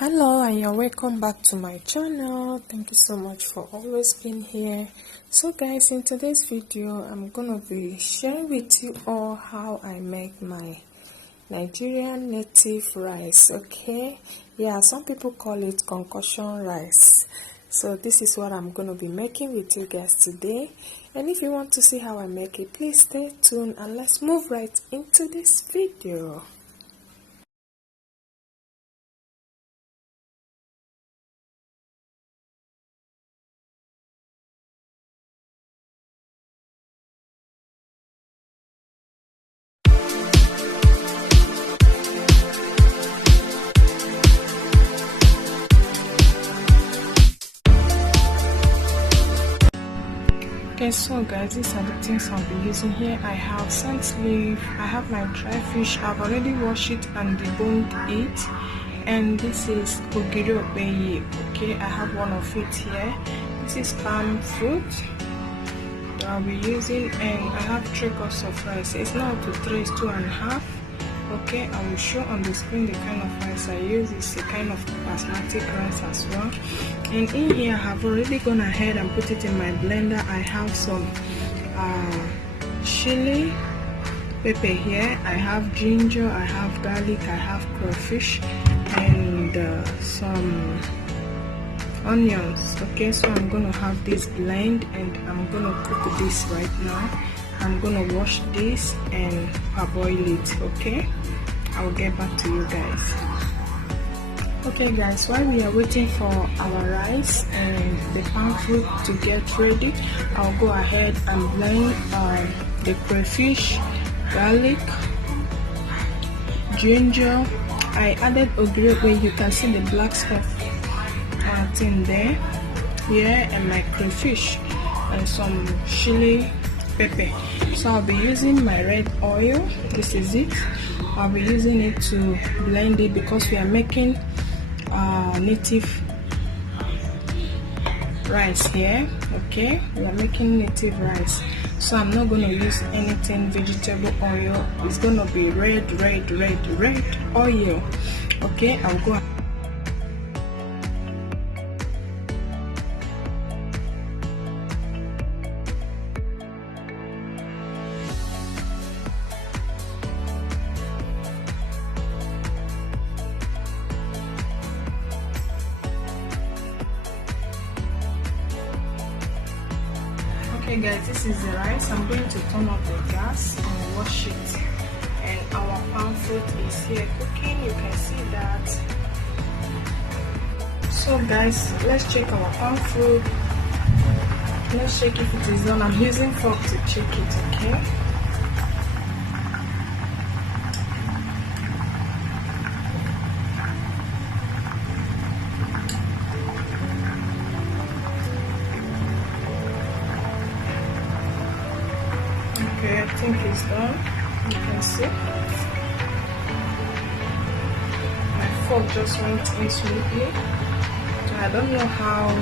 Hello, and you're welcome back to my channel. Thank you so much for always being here. So guys, in today's video I'm gonna be sharing with you all how I make my Nigerian native rice. Okay, yeah, some people call it concussion rice. So this is what I'm gonna be making with you guys today, and if you want to see how I make it, please stay tuned and let's move right into this video. Okay, so guys, these are the things I'll be using here. I have scent leaf, I have my dry fish, I've already washed it and deboned it, and this is ogiri. Okay, I have one of it here. This is palm fruit that I'll be using, and I have 3 cups of rice. It's not up to 3, it's 2.5. Okay, I will show on the screen the kind of rice I use. It's a kind of basmati rice as well. And in here I have already gone ahead and put it in my blender. I have some chili pepper here, I have ginger, I have garlic, I have crayfish, and some onions. Okay, so I'm gonna have this blend and I'm gonna cook this right now. I'm gonna wash this and parboil it. Okay, I'll get back to you guys. Okay guys, while we are waiting for our rice and the palm fruit to get ready, I'll go ahead and blend the crayfish, garlic, ginger. I added ogiri where you can see the black stuff thing there, and my crayfish and some chili pepper. So I'll be using my red oil. This is it. I'll be using it to blend it because we are making native rice here. Okay, we are making native rice, so I'm not going to use anything vegetable oil. It's going to be red oil. Okay, I'll go. Okay guys, this is the rice. I'm going to turn off the gas and wash it, and our palm fruit is here cooking. You can see that. So guys, let's check our palm fruit. Let's check if it is done. I'm using fork to check it. Okay, I think it's done. You can see my fork just went in smoothly. So I don't know how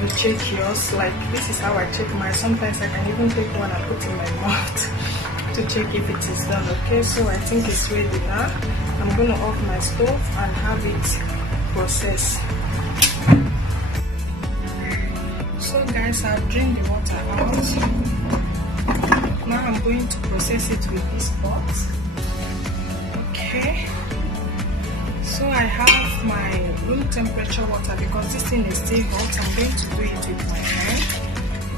you check yours. Like, this is how I check mine. Sometimes I can even take one and put in my mouth to check if it is done. Okay, so I think it's ready now. I'm gonna off my stove and have it processed. So guys, I've drained the water out. Now I'm going to process it with this pot. Okay, so I have my room temperature water because this thing is still hot. I'm going to do it with my hand.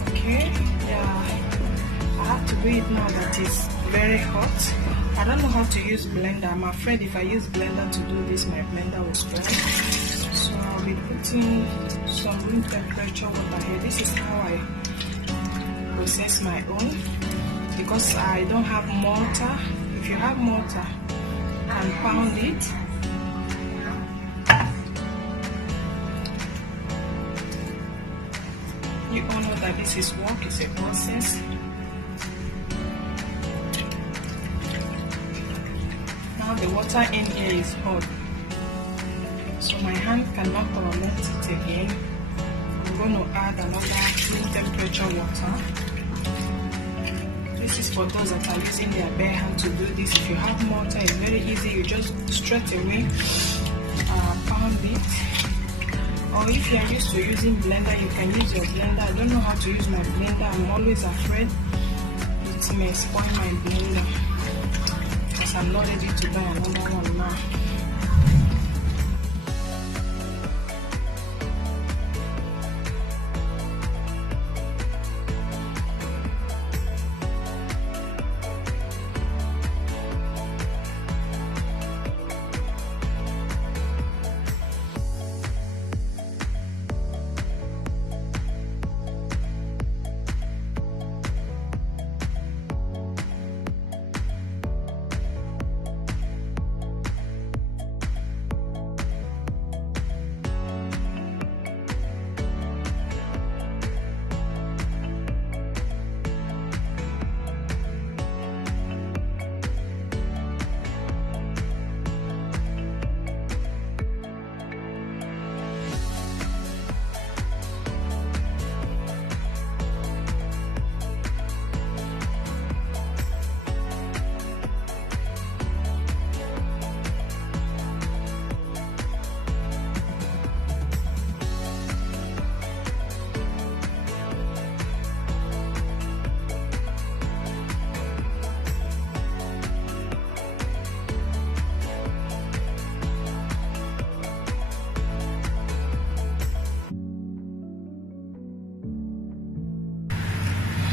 Okay, yeah, I have to do it now that it's very hot. I don't know how to use blender. I'm afraid if I use blender to do this, my blender will spoil. So I'll be putting some room temperature water here. This is how I process my own, because I don't have mortar. If you have mortar, you can pound it. You all know that this is work, it's a process. Now the water in here is hot, so my hand cannot tolerate it again. I'm going to add another room temperature water. This is for those that are using their bare hand to do this. If you have mortar, it's very easy. You just straight away pound or if you're used to using blender, you can use your blender. I don't know how to use my blender. I'm always afraid it may spoil my blender because I'm not ready to buy another one now.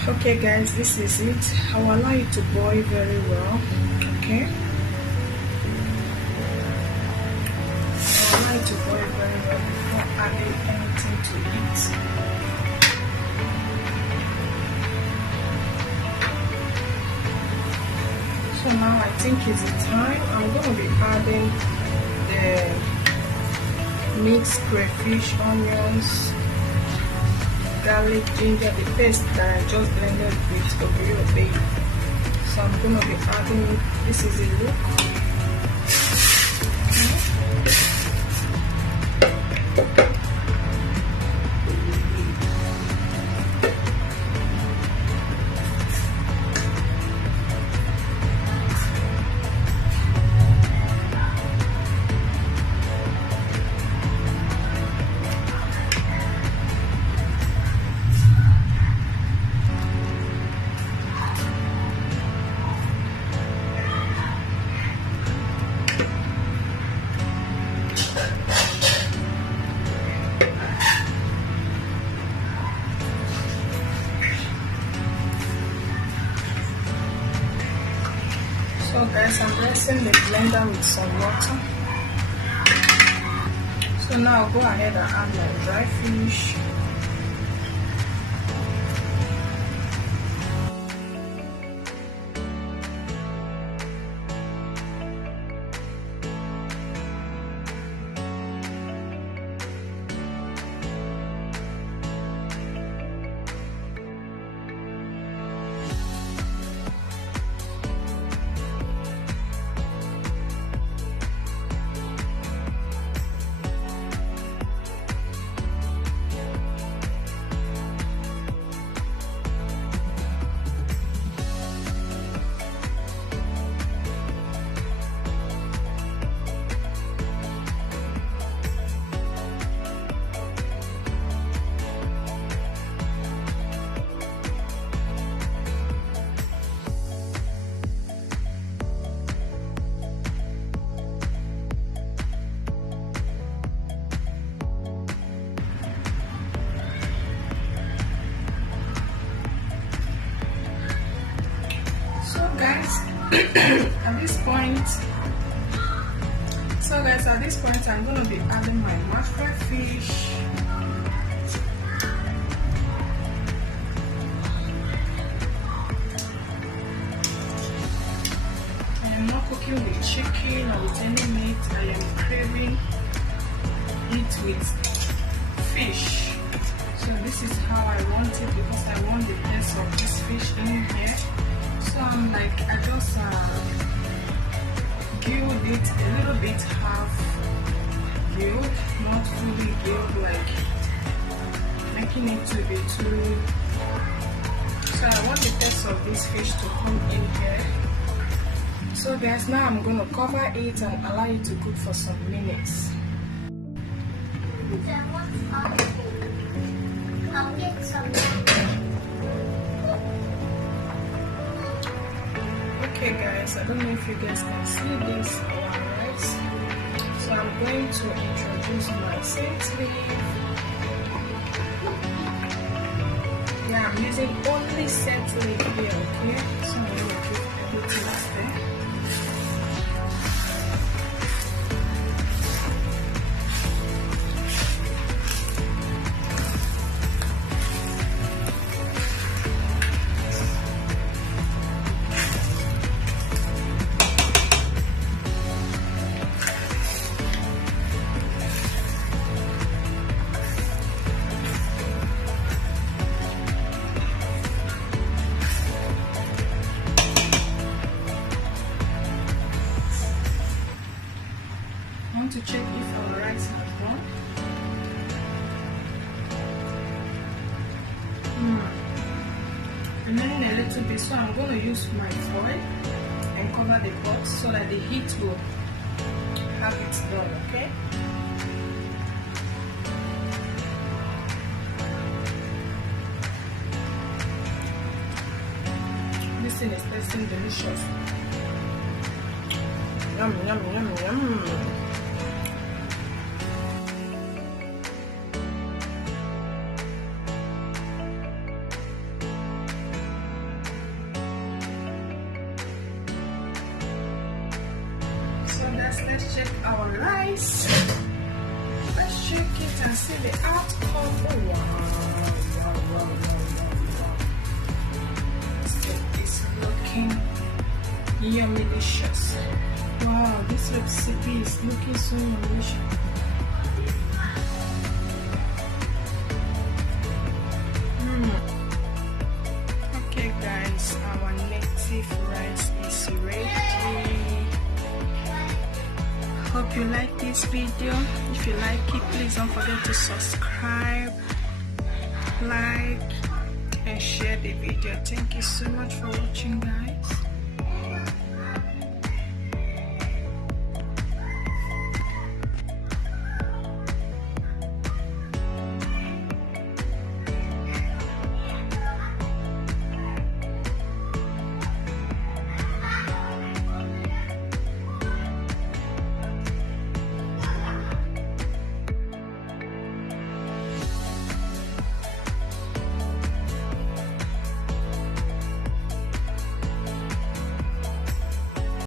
Okay guys, this is it. I will allow it to boil very well. Okay, I will allow it to boil very well before adding anything to it. So now I think it's the time. I'm going to be adding the mixed crayfish, onions, garlic, ginger, the paste that I just blended with Oreo baby. So I'm gonna be adding it. This is a look. So guys, I'm rinsing the blender with some water. So now I'll go ahead and add my dry fish. At this point I'm going to be adding my mackerel fish. I am not cooking with chicken or with any meat. I am craving it with fish. So this is how I want it because I want the taste of this fish in here. So I'm like, I just grilled it a little bit, half grilled, not fully grilled, like making it to be too. So I want the taste of this fish to come in here. So guys, now I'm going to cover it and allow it to cook for some minutes. I'll get some. Okay guys, I don't know if you guys can see this rice. So I'm going to introduce my scent leaf. Yeah, I'm using only scent leaf here, okay? So I'm going to keep everything up there. To check if our rice has done. Remaining a little bit, so I'm going to use my foil and cover the pot so that the heat will have it done, okay? This thing is tasting delicious. Yum, yum, yum, yum. Let's check our rice. Let's check it and see the outcome. Oh, wow. It's looking yummy delicious. Wow, this recipe is looking so delicious. Okay guys, our native rice is ready. Hope you like this video. If you like it, please don't forget to subscribe, like and share the video. Thank you so much for watching guys.